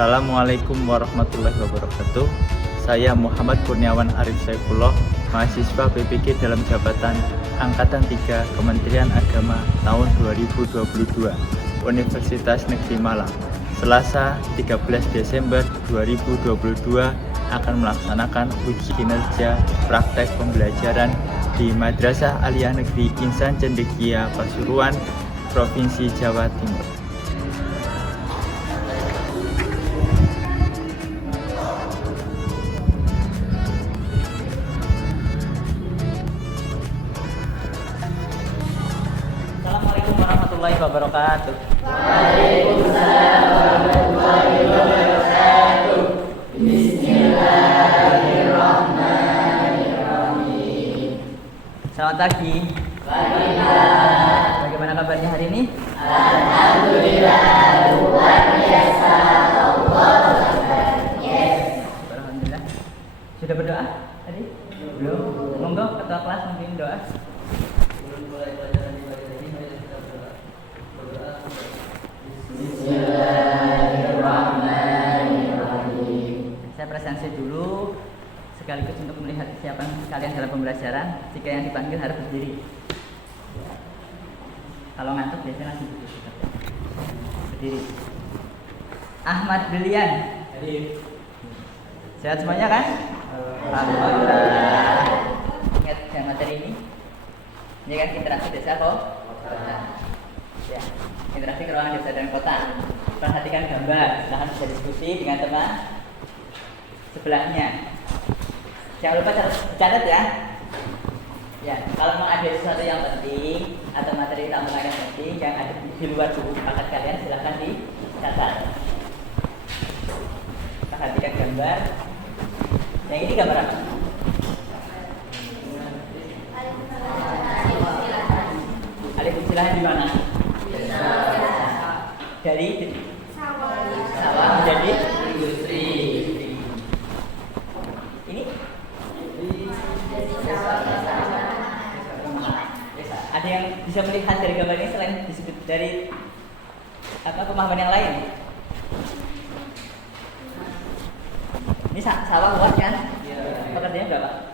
Assalamualaikum warahmatullahi wabarakatuh. Saya Muhammad Kurniawan Arif Saifullah, mahasiswa PPG dalam jabatan Angkatan 3 Kementerian Agama tahun 2022, Universitas Negeri Malang. Selasa 13 Desember 2022 akan melaksanakan uji kinerja praktek pembelajaran di Madrasah Aliyah Negeri Insan Cendekia Pasuruan, Provinsi Jawa Timur. Assalamualaikum warahmatullahi wabarakatuh. Waalaikumsalam warahmatullahi wabarakatuh. Bismillahirrahmanirrahim. Selamat pagi. Pagi Pak. Bagaimana kabarnya hari ini? Alhamdulillah luar biasa. Allahu Akbar. Yes. Alhamdulillah. Sudah berdoa tadi? Belum. Monggo ketua kelas mungkin doa. Bismillahirrahmanirrahim. Saya presensi dulu sekaligus untuk melihat kesiapan kalian dalam pembelajaran. Jika yang dipanggil harus berdiri. Kalau ngantuk biasanya langsung berdiri. Ahmad Brilian. Sehat semuanya kan? Alhamdulillah. Ingat yang materi ini? Ini kan interaksi desa kok? Ya, interaksi ke ruangan desa dan kota. Perhatikan gambar, silahkan bisa diskusi dengan teman sebelahnya. Jangan lupa catat ya. Ya, kalau mau ada sesuatu yang penting atau materi tambahan yang penting yang ada di luar buku paket kalian, silahkan dicatat. Perhatikan gambar. Yang ini gambar apa? Alif silahan di mana? Dari sawah menjadi industri. Ini? Ada yang bisa melihat dari gambar ini selain disebut dari apa pemahaman yang lain? Ini sawah luas kan? Pekerjaannya berapa?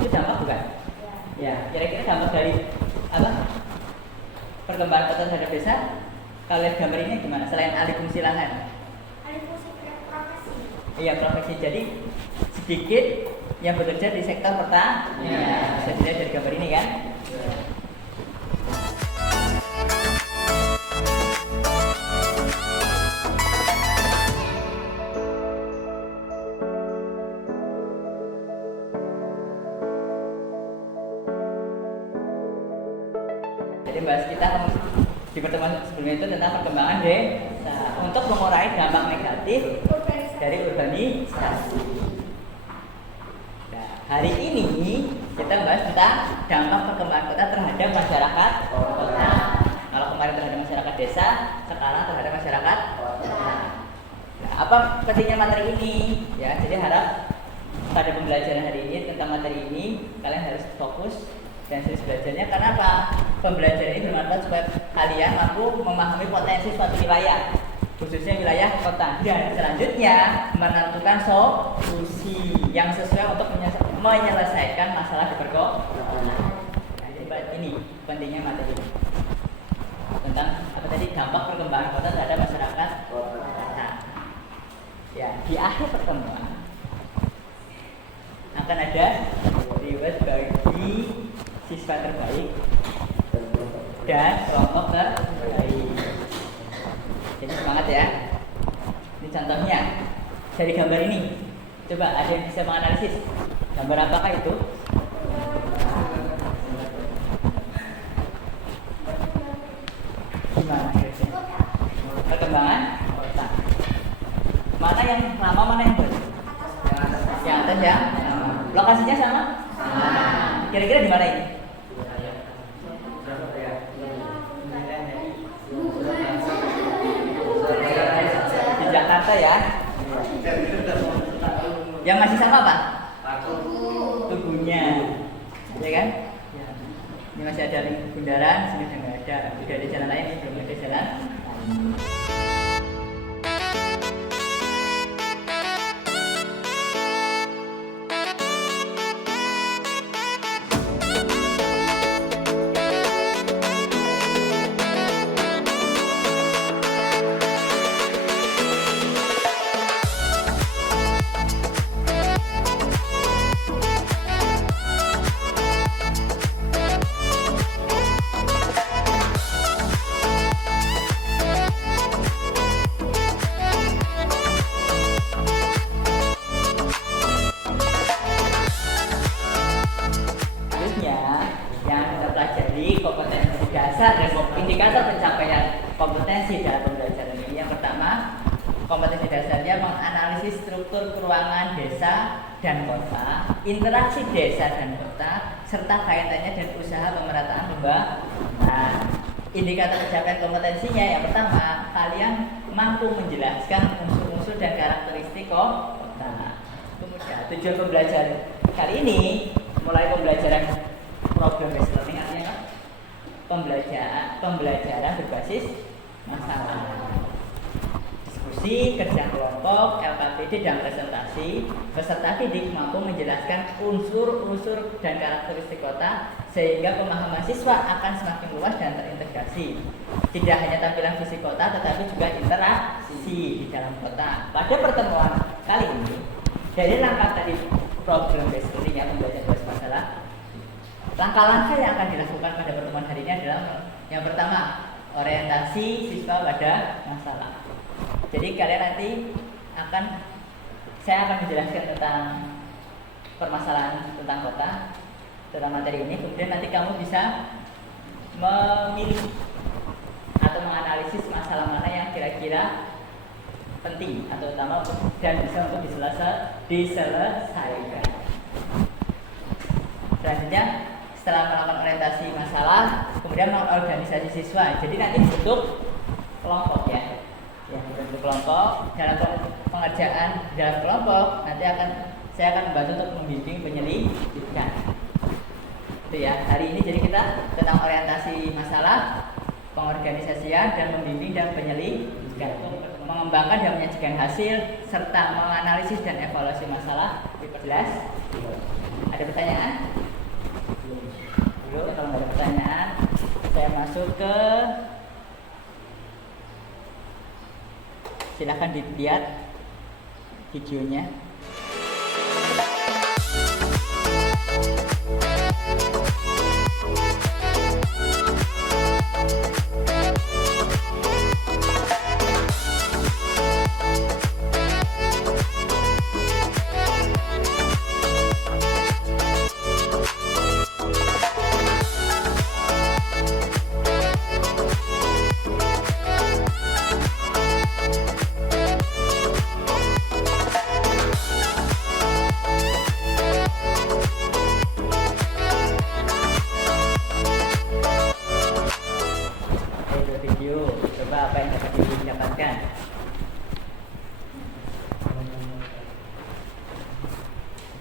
Itu dampak bukan? Ya, kira-kira dampak dari apa? Perkembangan kota terhadap desa. Kalau lihat gambar ini gimana? Selain alih fungsi lahan? Alih fungsi profesi. Iya, profesi. Jadi sedikit yang bekerja di sektor pertanian. Bisa dilihat dari gambar ini kan? Jadi bahas kita di pertemuan sebelumnya itu tentang perkembangan desa untuk mengurangi dampak negatif dari urbanisasi. Nah, hari ini kita bahas tentang dampak perkembangan kota terhadap masyarakat kota. Kalau kemarin terhadap masyarakat desa, sekarang terhadap masyarakat kota. Nah, apa pentingnya materi ini? Ya, jadi harap pada pembelajaran hari ini tentang materi ini kalian harus fokus dan serius belajarnya. Karena apa? Pembelajaran ini bermanfaat supaya kalian mampu memahami potensi suatu wilayah, khususnya wilayah kota, dan selanjutnya menentukan solusi yang sesuai untuk menyelesaikan masalah di perkotaan. Nah, ini pentingnya materi ini tentang apa tadi, dampak perkembangan kota terhadap masyarakat kota. Ya, di akhir pertemuan akan ada reward bagi siswa terbaik dan kelompok terbaik. Jadi semangat ya. Ini contohnya dari gambar ini. Coba ada yang bisa menganalisis gambar apakah itu? Gimana kira-kira? Perkembangan kota. Mana yang lama, mana yang baru? Yang atas ya. Lokasinya sama? Kira-kira di mana ini? Di Jakarta ya. Yang masih sama apa? Tubuhnya, ya kan? Ini masih ada bundaran, sini udah nggak ada. Udah ada jalan lain, belum ada jalan. kompetensi dalam pembelajaran ini. Yang pertama, kompetensi dasarnya menganalisis struktur keuangan desa dan kota, interaksi desa dan kota, serta kaitannya dan usaha pemerataan pembangunan. Indikator pencapaian kompetensinya yang pertama, kalian mampu menjelaskan unsur-unsur dan karakteristik kota. Kemudian tujuan pembelajaran kali ini mulai pembelajaran problem based learning artinya apa? Pembelajaran berbasis masalah. Diskusi, kerja kelompok, LKPD dan presentasi, peserta didik mampu menjelaskan unsur-unsur dan karakteristik kota sehingga pemahaman siswa akan semakin luas dan terintegrasi. Tidak hanya tampilan fisik kota tetapi juga interaksi di dalam kota. Pada pertemuan kali ini, dari langkah tadi problem based learning ya, pembelajaran berbasis masalah, langkah-langkah yang akan dilakukan pada pertemuan hari ini adalah yang pertama, orientasi siswa pada masalah. Jadi kalian nanti saya akan menjelaskan tentang permasalahan tentang kota, tentang materi ini. Kemudian nanti kamu bisa memilih atau menganalisis masalah mana yang kira-kira penting atau utama dan bisa untuk diselesaikan. Selanjutnya, setelah melakukan orientasi masalah, kemudian mengorganisasi siswa. Jadi nanti bentuk kelompok ya. Ya, bentuk kelompok. Dalam pengerjaan dalam kelompok nanti saya akan membantu untuk membimbing penyelidikan. Itu ya. Hari ini jadi kita tentang orientasi masalah, pengorganisasian dan membimbing dan penyelidikan, mengembangkan dan menyajikan hasil serta menganalisis dan evaluasi masalah. Jelas? Ada pertanyaan? Belum. Kalau nggak ada pertanyaan, saya masuk ke, silakan dilihat videonya. Coba apa yang dapat didapatkan?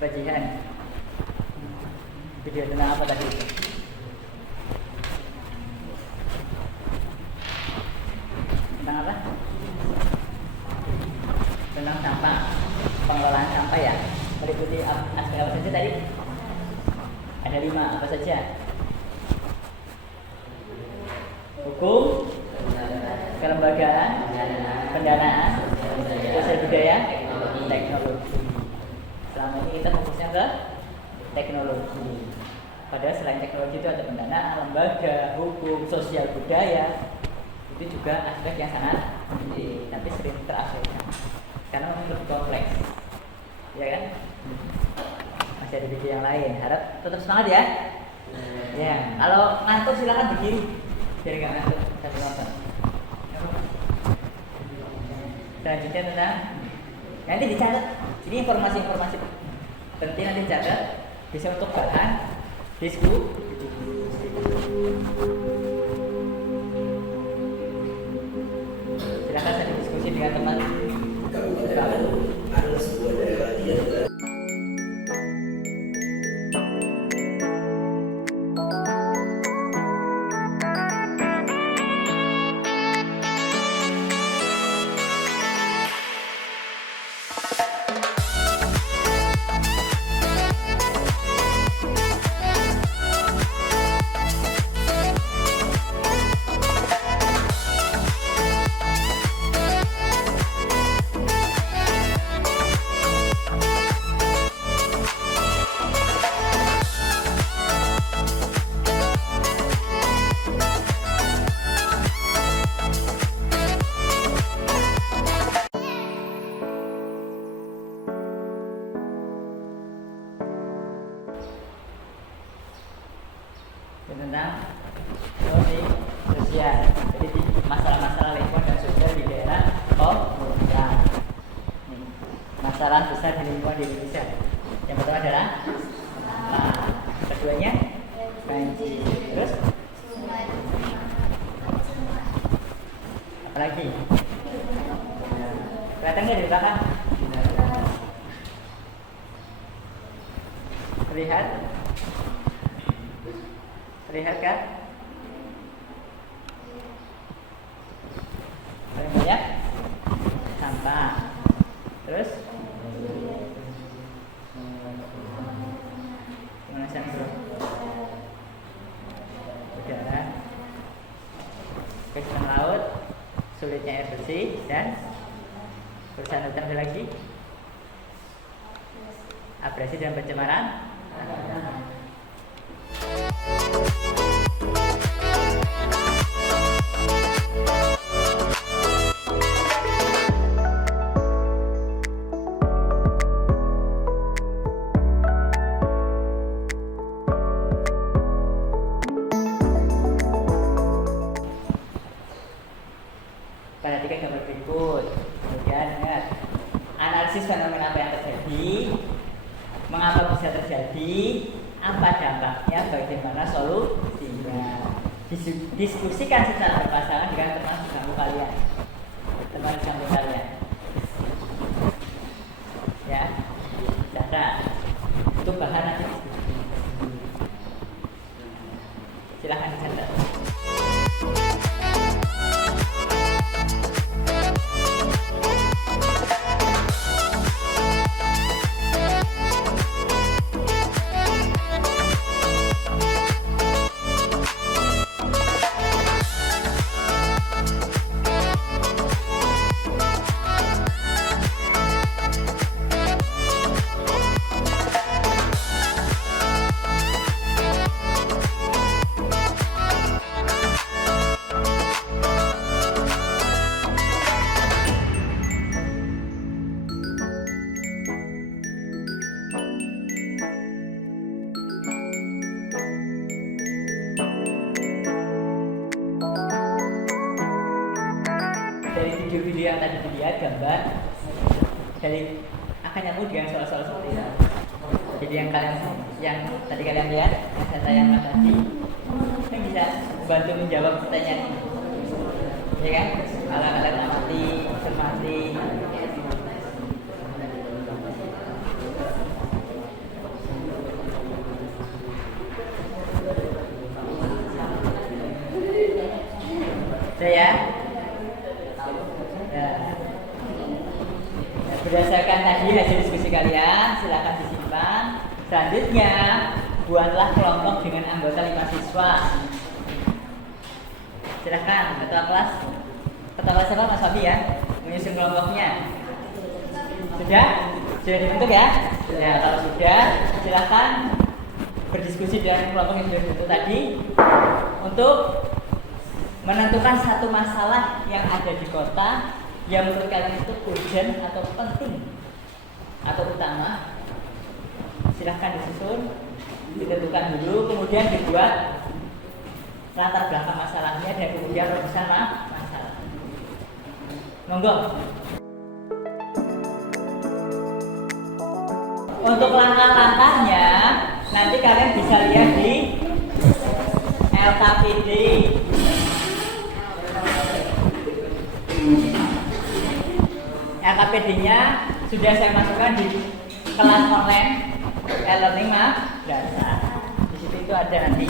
Bajikan video tentang apa tadi? Tentang apa? Tentang sampah, pengelolaan sampah ya. Meliputi aspek apa saja tadi? Ada 5, apa saja? Hukum, kelembagaan, pendanaan, sosial budaya, teknologi. Selama ini kita fokusnya ke teknologi. Padahal selain teknologi itu ada pendanaan, lembaga, hukum, sosial budaya. Itu juga aspek yang sangat penting, tapi sering terabaikan karena memang lebih kompleks, ya kan? Masih ada video yang lain. Harap tetap semangat ya. Ya, kalau ngantuk silakan berdiri. Biar nggak ngantuk sambil nonton. Selanjutnya tentang nanti dicatat. Ini informasi-informasi penting nanti dicatat, bisa untuk bahan diskusi. Silakan saya diskusi dengan teman. Ada sebuah daerah dia tentang sosial. Jadi masalah-masalah lingkungan masalah besar di lingkungan di Indonesia? Yang pertama adalah keduanya banjir. Terus apa lagi? Kelihatan nggak di belakang? Terlihat? Terlihat kan? Paling banyak sampah. Terus pemanasan udara, kerusakan laut, sulitnya air bersih, dan kerusakan hutan. Ada lagi abrasi dan pencemaran. Perhatikan gambar berikut. Kemudian ingat, analisis fenomena apa yang terjadi, mengapa bisa terjadi, apa dampaknya, bagaimana solusinya. Diskusikan secara berpasangan dengan teman sesama kalian. Teman sesama kalian. Ya, catat. Itu bahan nanti diskusi. Silahkan dicatat. Dari video-video yang tadi dilihat gambar dari akan nyambung dengan soal-soal seperti ini. Jadi yang tadi kalian lihat, yang saya tayangkan tadi, kan bisa bantu menjawab pertanyaan ini, ya kan? Alat-alat amati, semati. Ya. Berdasarkan tadi hasil diskusi kalian, silakan disimpan. Selanjutnya, buatlah kelompok dengan anggota 5 siswa. Silakan, ketua kelas siapa? Mas Fabi ya, menyusun kelompoknya. Sudah? Sudah dibentuk ya? Ya, kalau sudah, silakan berdiskusi dengan kelompok yang sudah dibentuk tadi untuk menentukan satu masalah yang ada di kota yang menurut kalian itu urgent atau penting atau utama. Silahkan disusun, ditentukan dulu, kemudian dibuat latar belakang masalahnya dan kemudian rumusan masalah. Monggo. Untuk langkah-langkahnya nanti kalian bisa lihat di LKPD. LKPD-nya sudah saya masukkan di kelas online e-learning madrasah. Di situ itu ada nanti.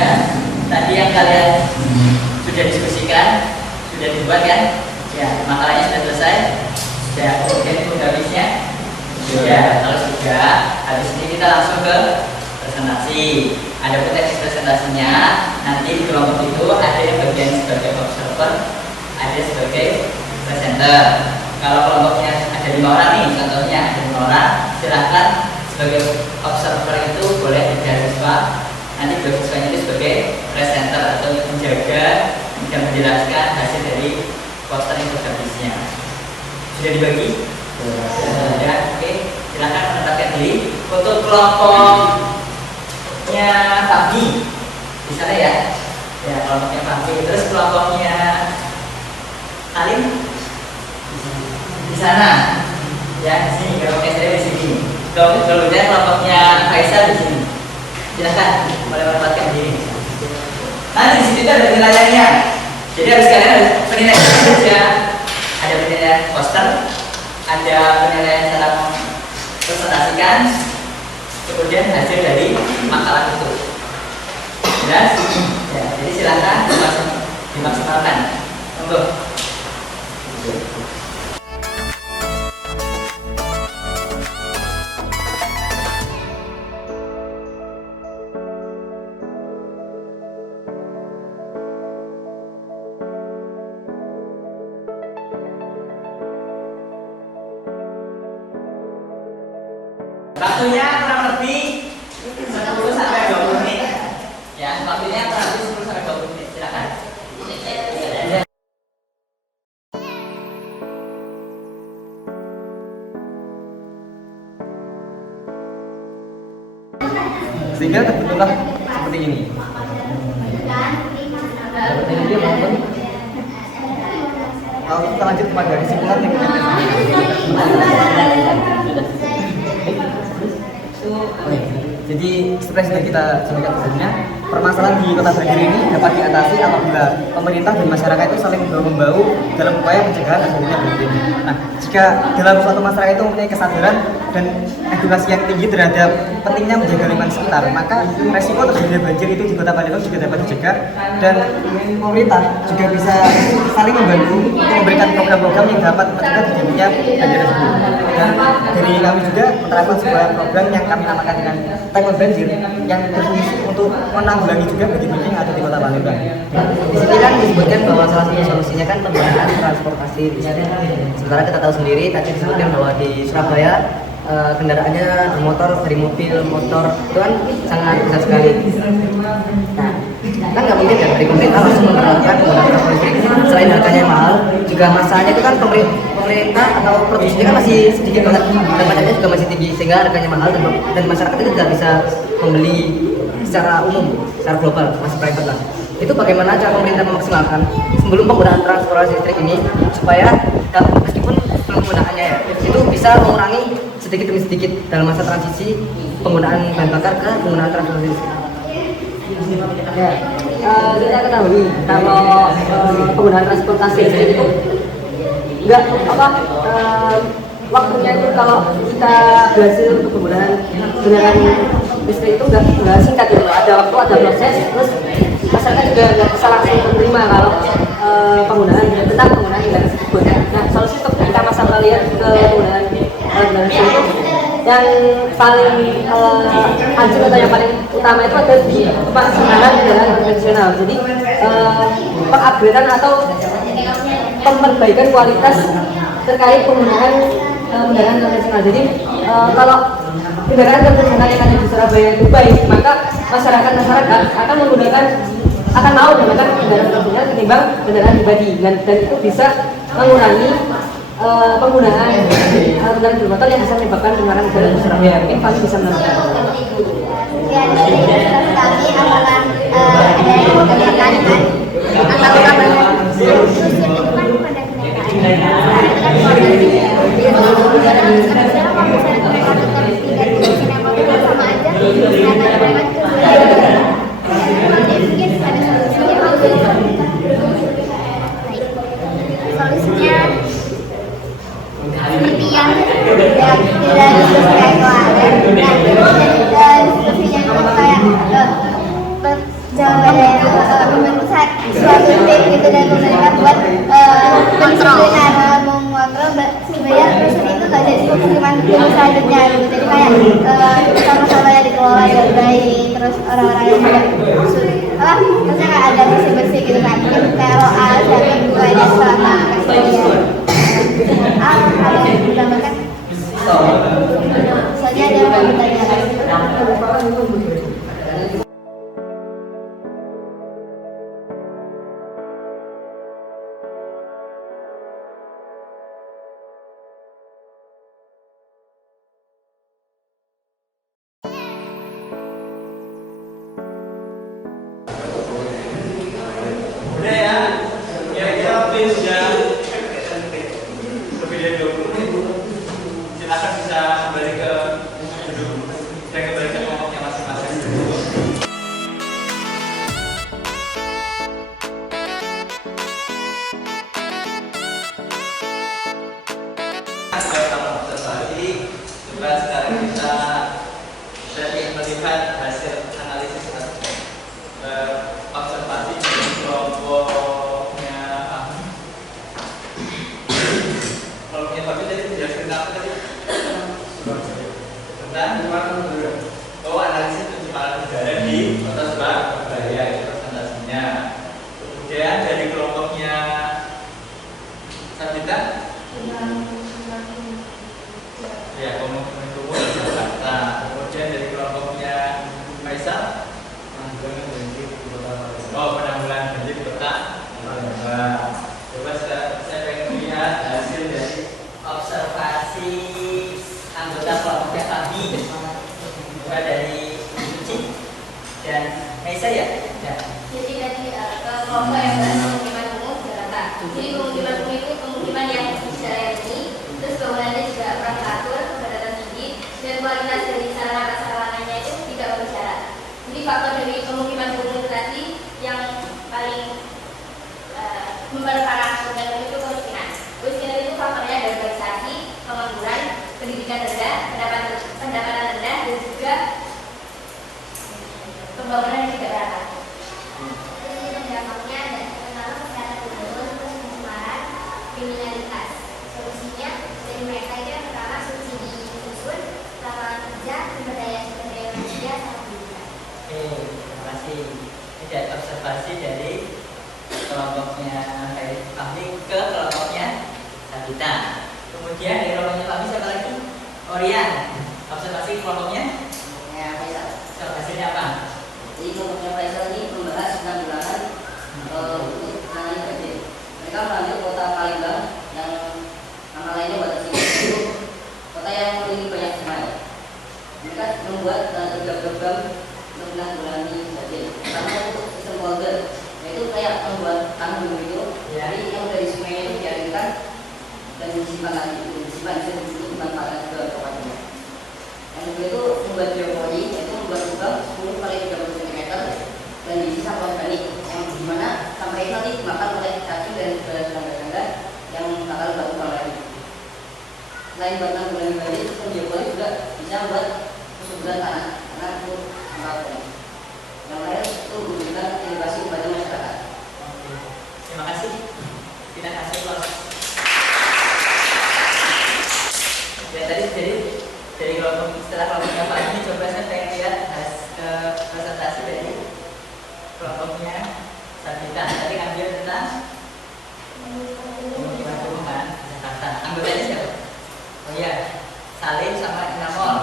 semuanya. Tadi yang kalian sudah diskusikan, sudah dibuat kan? Ya, makalahnya sudah selesai. Ya, kemudian infografisnya. Ya, kalau sudah, habis ini kita langsung ke presentasi. Ada teknis presentasinya. Nanti di kelompok itu ada yang bagian sebagai observer, ada sebagai presenter. Kalau kelompoknya ada 5 orang nih, contohnya ada 5 orang, silahkan sebagai observer itu boleh dari siswa. Nanti dua siswanya itu sebagai presenter atau menjaga dan menjelaskan hasil dari poster infografisnya. Sudah dibagi? Sudah. Oke, silahkan menetapkan diri. Untuk kelompoknya Fahmi di sana ya. Ya, kelompoknya Fahmi. Terus kelompoknya Alim di sana. Ya, di sini. Kelompoknya saya di sini. Kemudian kelompoknya Faisal di sini. Silahkan boleh menempatkan diri. Nanti di situ ada penilaiannya. Jadi harus kalian harus penilaian saja. Ada penilaian poster, ada penilaian cara mempresentasikan, kemudian hasil dari makalah itu. Jelas? Ya, jadi silakan dimaksimalkan. Monggo. Waktunya kurang lebih 10 sampai 20 menit. Ya, waktunya kurang lebih 10 sampai 20 menit. Silakan. Sehingga terbentuklah seperti ini. Kalau kita lanjut pada kesimpulan yang kita jadi seperti yang kita sampaikan sebelumnya, permasalahan di Kota Banjar ini dapat diatasi apabila pemerintah dan masyarakat itu saling bahu-membahu dalam upaya pencegahan terjadinya banjir. Nah, jika dalam suatu masyarakat itu mempunyai kesadaran dan edukasi yang tinggi terhadap pentingnya menjaga lingkungan sekitar, maka resiko terjadinya banjir itu di Kota Banjar juga dapat dicegah, dan pemerintah juga bisa saling membantu untuk memberikan program-program yang dapat mencegah terjadinya banjir tersebut. Dan dari kami juga menerapkan sebuah program yang kami namakan dengan Tanggul Banjir yang berfungsi untuk menanggulangi juga banjir-banjir yang ada di Kota Palembang. Di sini kan disebutkan bahwa salah satu solusinya kan penggunaan transportasi listrik. Sementara kita tahu sendiri tadi disebutkan bahwa di Surabaya kendaraannya dari motor, dari mobil, motor itu kan sangat besar sekali. Nah, kan nggak mungkin ya dari pemerintah langsung menerapkan penggunaan transportasi listrik. Selain harganya yang mahal, juga masanya itu kan pemerintah atau produksinya kan masih sedikit banget, dan pajaknya juga masih tinggi sehingga harganya mahal, dan masyarakat itu tidak bisa membeli secara umum, secara global, masih private lah. Itu bagaimana cara pemerintah memaksimalkan sebelum penggunaan transportasi listrik ini supaya meskipun penggunaannya ya, itu bisa mengurangi sedikit demi sedikit dalam masa transisi penggunaan bahan bakar ke penggunaan transportasi listrik. Ya, kita ketahui kalau penggunaan transportasi listrik itu enggak waktunya itu kalau kita berhasil untuk penggunaan listrik itu enggak singkat gitu. Ada waktu, ada proses, terus masyarakat juga nggak bisa langsung menerima kalau penggunaan kendaraan tersebut. Nah, solusi untuk kita masalah lihat ke penggunaan kendaraan tersebut yang paling anjur atau yang paling utama itu ada di pemasangan kendaraan konvensional. Jadi pengupgradean atau perbaikan kualitas terkait penggunaan kendaraan konvensional. Jadi kalau kendaraan konvensional yang ada di Surabaya itu baik, maka masyarakat akan mau menggunakan kendaraan konvensional ketimbang kendaraan pribadi, dan itu bisa mengurangi penggunaan kendaraan bermotor yang bisa menyebabkan penularan udara di Surabaya. Mungkin Pak bisa menambahkan. Dan kami apakah ada yang mau ditanyakan atau kabarnya khusus itu kan pada kendaraan. Sekarang kalau misalnya mereka tetap tidak digunakan apa-apa sama aja, karena mereka mungkin ada solusinya. Solusinya seperti yang sudah disebutkan kemarin, dan diskusinya itu kayak terus orang-orang yang maksudnya nggak ada bersih-bersih gitu kan, kalau A dari mulainya selama kasih dia kalau menggambarkan soalnya ada yang mau ditanyakan. Udah ya, kira-kira please ya. Lebih dari 20 menit. Silakan bisa kembali ke duduk dan kembali ke kelompoknya masing-masing. Sebagai observasi, coba sekarang kita ingin melihat hasil analisis observasi di kelompoknya Fahmi. Kelompoknya Fahmi tadi dijelaskan apa tadi? Tentang analisis pencemaran udara di Kota Surabaya, itu presentasinya. Kemudian dari kelompoknya Sabita, ya komunikasi umum di Jakarta. Kemudian dari kelompoknya Faisal, penanggulangan banjir di Kota Palembang. Coba saya pengen lihat hasil dari Observasi anggota kelompoknya kami mulai dari Uci dan Maisa ya. Jadi tadi ke kelompok yang bahas pemukiman umum Jakarta. Jadi pemukiman umum itu pemukiman yang secara ini, terus bangunannya juga kurang teratur, kepadatan tinggi, dan kualitas dari sarana prasarananya itu tidak berjarak. Jadi faktor dari pemukiman umum itu tadi yang paling memperparah kemudian itu kemiskinan. Kemiskinan itu faktornya ada urbanisasi, pengangguran, pendidikan rendah, pendapatan rendah, dan juga pembangunan yang tidak rata. Dampaknya ada pertama kesehatan umum, terus pencemaran, kriminalitas. Solusinya dari mereka itu yang pertama subsidi susun, lapangan kerja, sumber daya manusia, sama pendidikan. Oke, terima kasih. Ini ada observasi dari kelompoknya Fahmi ke kelompoknya Sabita. Kemudian dari kelompoknya Fahmi siapa lagi? Orian. Observasi kelompoknya? Ya, Faisal. Hasilnya apa? Jadi kelompoknya Faisal ini membahas penanggulangan untuk menangani banjir. Mereka mengambil kota Palembang yang nama lainnya Batasi, itu kota yang memiliki banyak sungai. Mereka membuat 3 program untuk menanggulangi banjir. Pertama untuk sistem polder, yaitu kayak membuat tanah itu, jadi yang dari sungai itu dialirkan dan disimpan lagi, disimpan itu dimanfaatkan ke tempatnya. Yang kedua itu membuat biopoli, yaitu membuat lubang 10 kali 30 cm dan diisi sampah organik, yang dimana sampah itu nanti dimakan oleh cacing dan serangga-serangga yang bakal berkembang lagi. Selain buat menanggulangi banjir, sistem biopoli juga bisa membuat kesuburan tanah karena itu sampah organik. Yang lain itu memberikan edukasi kepada masyarakat. Oke, terima kasih. Kita kasih proses. Ya tadi dari kelompok setelah kelompoknya Pak ini coba saya pengen lihat presentasi dari kelompoknya Sabita. Tadi ngambil tentang pemukiman umum kan Jakarta. Anggotanya siapa? Oh iya, Salim sama Inamol.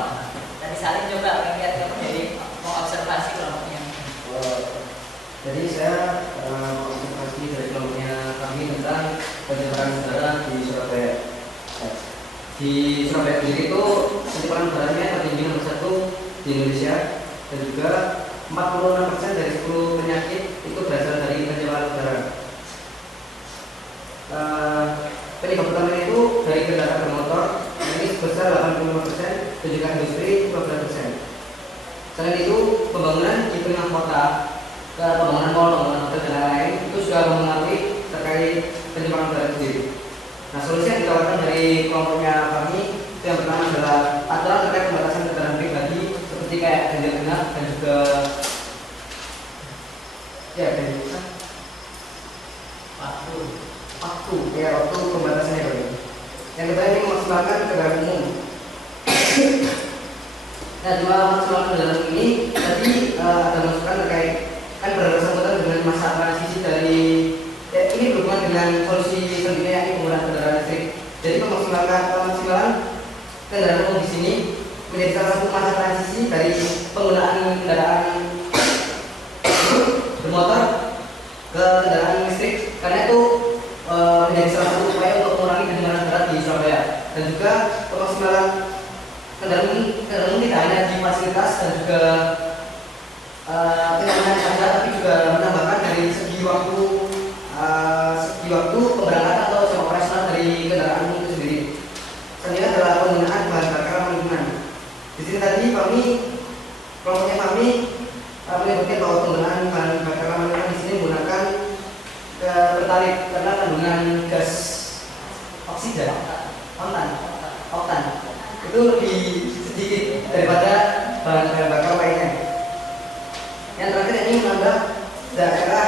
Tadi Salim coba pengen lihat dari mau observasi kelompoknya. Jadi saya observasi dari kelompoknya kami tentang pencemaran udara di Surabaya. Di Surabaya sendiri itu pencemaran udaranya tertinggi nomor 1 di Indonesia, dan juga 46% dari 10 penyakit itu berasal dari pencemaran udara. Penyebab utamanya itu dari kendaraan bermotor, ini sebesar 85%, dan juga industri 12%. Selain itu, pembangunan di tengah kota, pembangunan mal, pembangunan hotel dan lain-lain itu sudah mempengaruhi terkait pencemaran udara sendiri. Nah, solusi yang ditawarkan dari kelompoknya kami itu yang pertama adalah aturan terkait pembatasan kendaraan pribadi seperti kayak ganjil genap dan juga waktu pembatasannya bagi. Yang kedua ini memaksimalkan kendaraan umum. Nah, coba maksimalkan dalam ini. Tadi ada masukan terkait kan bersangkutan dengan masa transisi dari ini berhubungan dengan solusi selanjutnya yakni penggunaan kendaraan listrik. Jadi pemaksimalan kendaraan umum di sini menjadi salah satu masa transisi dari penggunaan kendaraan bermotor ke kendaraan listrik, karena itu menjadi salah satu upaya untuk mengurangi kendaraan berat di Surabaya. Dan juga pemaksimalan kendaraan umum tidak hanya di fasilitas dan juga kenyamanan saja, tapi juga menambahkan dari segi waktu pemberangkatan atau jam operasional dari kendaraan umum itu sendiri. Selanjutnya adalah penggunaan bahan bakar ramah lingkungan. Di sini tadi kelompoknya kami menyebutkan bahwa penggunaan bahan bakar ramah lingkungan di sini menggunakan pertalit karena kandungan gas oksigen, oktan itu lebih sedikit daripada bahan bakar lainnya. Yang terakhir ini menambah daerah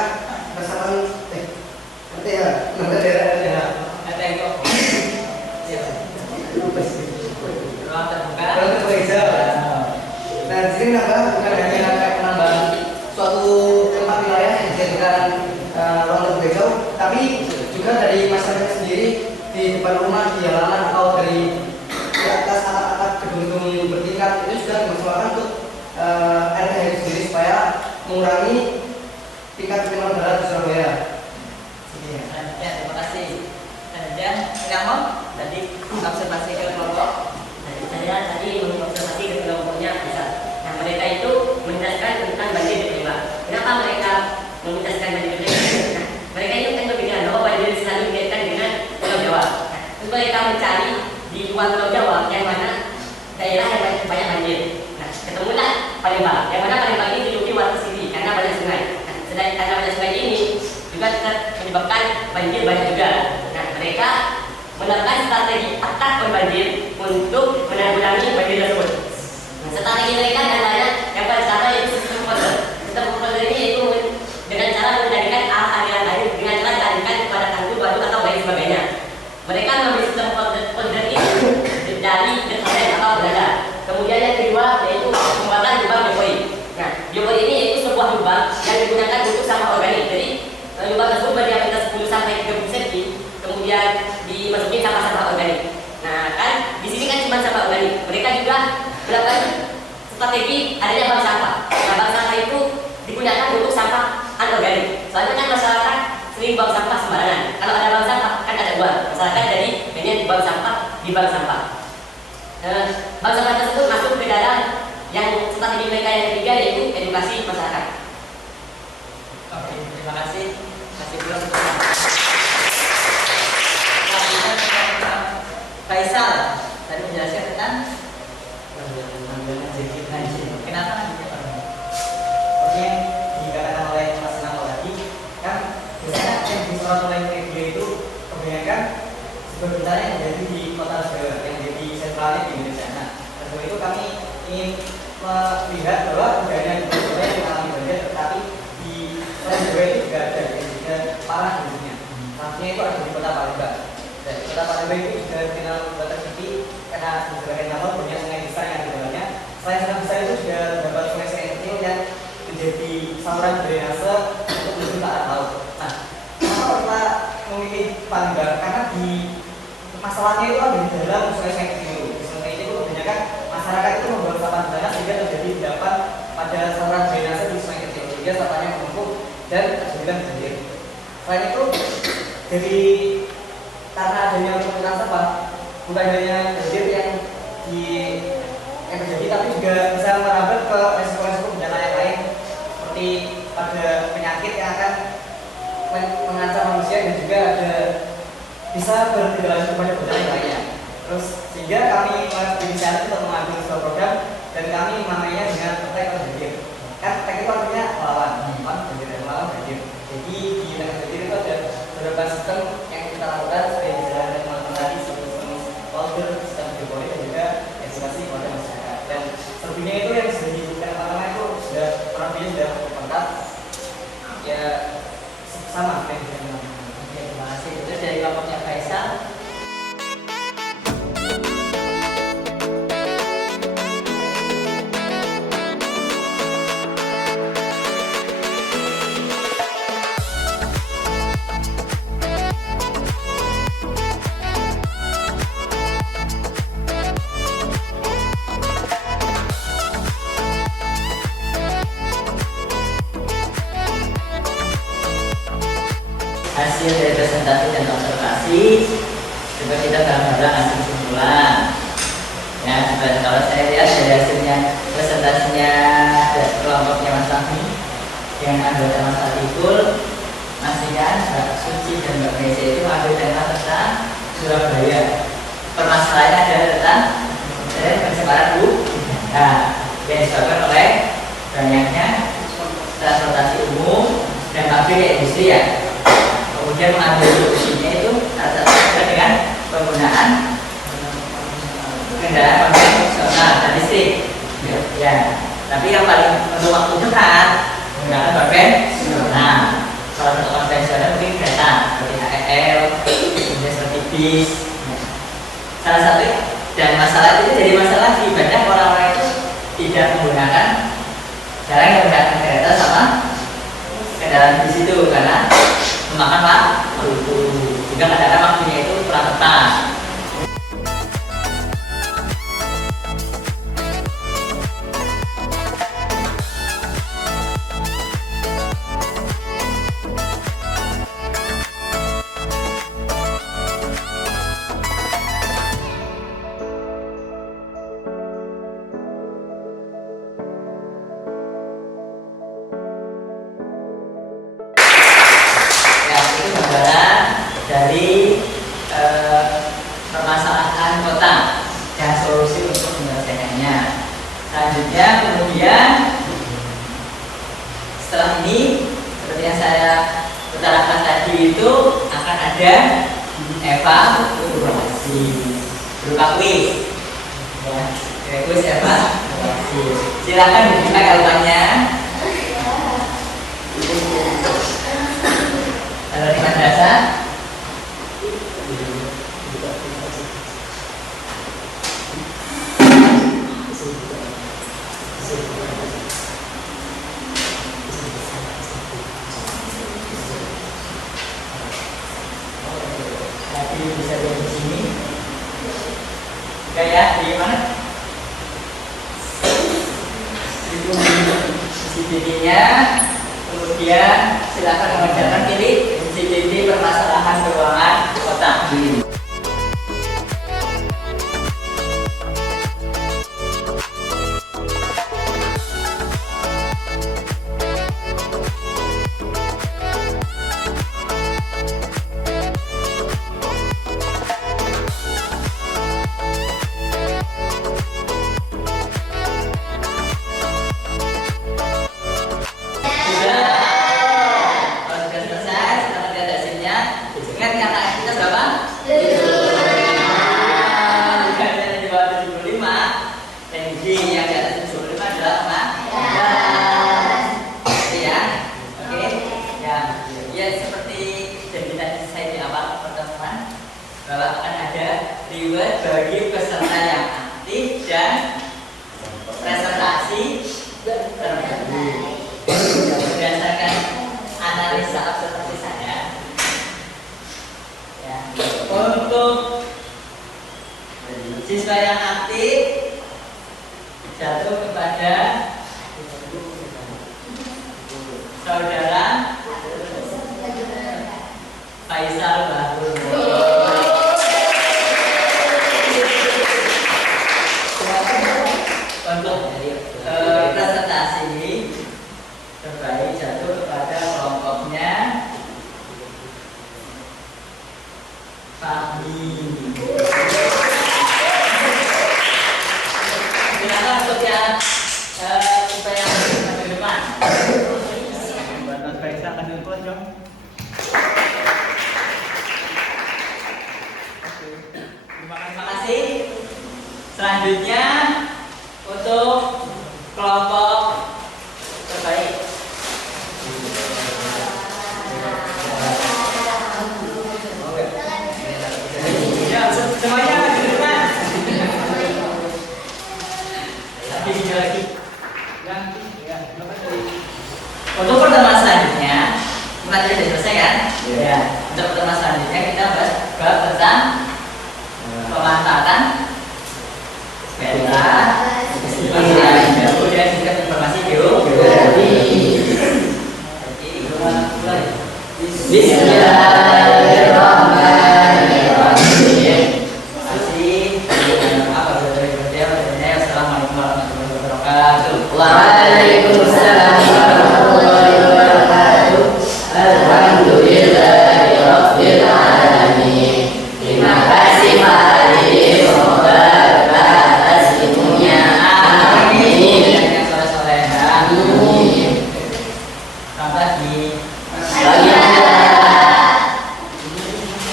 resapan menambah daerah Ruang terbuka. hijau. Nah, di sini bukan hanya menambah suatu tempat wilayah yang dijadikan ruang terbuka hijau, tapi juga dari masyarakat sendiri di depan rumah, di halaman atau dari di atas atap-atap gedung-gedung bertingkat itu sudah dimaksimalkan untuk RTH itu sendiri supaya mengurangi tingkat pencemaran udara di Surabaya. Ya, terima kasih. Dan kamu tadi observasi ke kelompok. Saya tadi mengobservasi ke kelompoknya bisa. Nah, mereka itu menjelaskan tentang banjir di Jawa. Kenapa mereka menjelaskan banjir di Jawa? Nah, mereka itu kan berpikiran bahwa banjir selalu dikaitkan dengan Pulau Jawa. Nah, terus mereka mencari di luar Pulau Jawa yang mana daerah yang banyak banjir. Nah, ketemulah Palembang. Yang mana Palembang ini dijuluki Water City karena banyak sungai. Nah, sedangkan karena banyak sungai ini juga menyebabkan banjir banyak juga. Nah, mereka menerapkan strategi atak banjir untuk menanggulangi banjir tersebut. Nah, strategi mereka adalah yang pertama yaitu sistem folder. Sistem folder ini yaitu dengan cara mengendalikan arah aliran air dengan cara dialihkan kepada tanggul, waduk atau lain sebagainya. Mereka mengambil sistem folder ini dari desain atau belanda. Kemudian yang kedua yaitu pembuatan lubang biopori. Nah, biopori ini yaitu sebuah lubang yang digunakan untuk sampah organik. Jadi lubang tersebut berdiameter 10 sampai 30 cm. Kemudian dimasukin sampah-sampah organik. Nah, kan di sini kan cuma sampah organik. Mereka juga melakukan strategi adanya bank sampah. Nah, bank sampah itu digunakan untuk sampah anorganik. Soalnya kan masyarakat sering buang sampah sembarangan. Kalau ada bank sampah kan ada uang. Masyarakat jadi hanya dibuang sampah di bank sampah. Bank sampah tersebut masuk ke dalam yang strategi mereka yang ketiga yaitu edukasi masyarakat. Oke, terima kasih. Masih belum. Faisal tadi menjelaskan tentang kenapa Seperti yang dikatakan oleh Mas Namo tadi, kan biasanya yang disorot oleh media itu kebanyakan sebenarnya yang terjadi di kota Surabaya, yang jadi sentralnya di Indonesia. Nah, karena itu kami ingin melihat bahwa tidak hanya di Surabaya yang mengalami banjir, tetapi di Surabaya itu juga ada yang juga parah kondisinya. Salah itu ada di kota Palembang. Dan kota Palembang itu juga dikenal Water City karena sebagai nama punya sungai besar yang di dalamnya. Selain sungai besar itu juga dapat sungai-sungai kecil yang menjadi saluran drainase untuk menuju ke arah laut. Nah, kenapa kita memilih Palembang? Karena di masalahnya itu ada di dalam sungai-sungai kecil. Di sungai itu kebanyakan masyarakat itu membuang sampah di sana sehingga terjadi endapan pada saluran drainase di sungai kecil sehingga sampahnya menumpuk dan terjadilah banjir. Selain itu dari karena adanya penumpukan sampah bukan hanya banjir yang terjadi tapi juga bisa merambat ke resiko-resiko bencana yang lain seperti pada penyakit yang akan mengancam manusia dan juga ada bisa bertindak lanjut pada bencana yang lainnya. Terus sehingga kami berinisiatif untuk mengambil sebuah program dan kami menamainya dengan Tek Banjir. Kan Tek itu artinya melawan banjir dan melawan banjir. Jadi di Tek Banjir itu ada beberapa sistem yang kita lakukan seperti dijelaskan teman-teman tadi, sistem folder, sistem biopori dan juga edukasi kepada masyarakat. Dan selebihnya itu yang sudah disebutkan pertama itu sudah kurang sudah lengkap. Ya sama kayak yang terima kasih. Terus dari kelompoknya Faisal. hasil dari presentasi dan observasi. Coba kita gambarkan kesimpulan. Ya, kalau saya lihat dari hasilnya presentasinya kelompoknya Mas Fahmi yang anggota Mas Atikul, Mas Ian, Mbak Suci dan Mbak Meja itu mengambil tema tentang Surabaya. Permasalahannya adalah tentang pencemaran udara yang disebabkan oleh banyaknya transportasi umum dan pabrik industri ya. Kemudian mengambil solusinya itu salah satunya dengan penggunaan kendaraan konvensional dan listrik. Ya, tapi yang paling untuk waktu dekat menggunakan konvensional. Kalau untuk konvensional mungkin kereta seperti KRL, kemudian seperti bis. Salah satu dan masalah itu jadi masalah di banyak orang-orang itu tidak menggunakan, jarang menggunakan kereta sama kendaraan bis itu karena memakan waktu, sehingga kadang-kadang waktunya itu kurang tepat. Dari permasalahan kota dan solusi untuk menyelesaikannya. Selanjutnya kemudian setelah ini seperti yang saya utarakan tadi itu akan ada evaluasi berupa kuis. Ya, kuis evaluasi. Silakan dibuka jawabannya. Kalau di madrasah bisa di sini. Kayak di mana? CCTV-nya. Kemudian silakan mengerjakan pilih CCTV permasalahan keuangan kota. Bahwa akan ada reward bagi peserta yang aktif dan presentasi terbaik. Berdasarkan analisa observasi saya, ya, untuk siswa yang aktif jatuh kepada saudara Faisal Bahru. Untuk presentasi terbaik jatuh kepada kelompoknya Fahmi. Silakan untuk yang supaya ke depan. Buat Mas Faisal kasih info dong. Terima kasih. Selanjutnya untuk kelompok terbaik. Ya, semuanya ke depan. Lagi. Untuk pertemuan selanjutnya, materi sudah selesai kan? Ya. Untuk pertemuan selanjutnya kita bahas tentang pemanfaatan peta, kemudian sistem informasi geografi. Bismillahirrahmanirrahim. Masih apa dari beliau? Assalamualaikum warahmatullahi wabarakatuh. Waalaikumsalam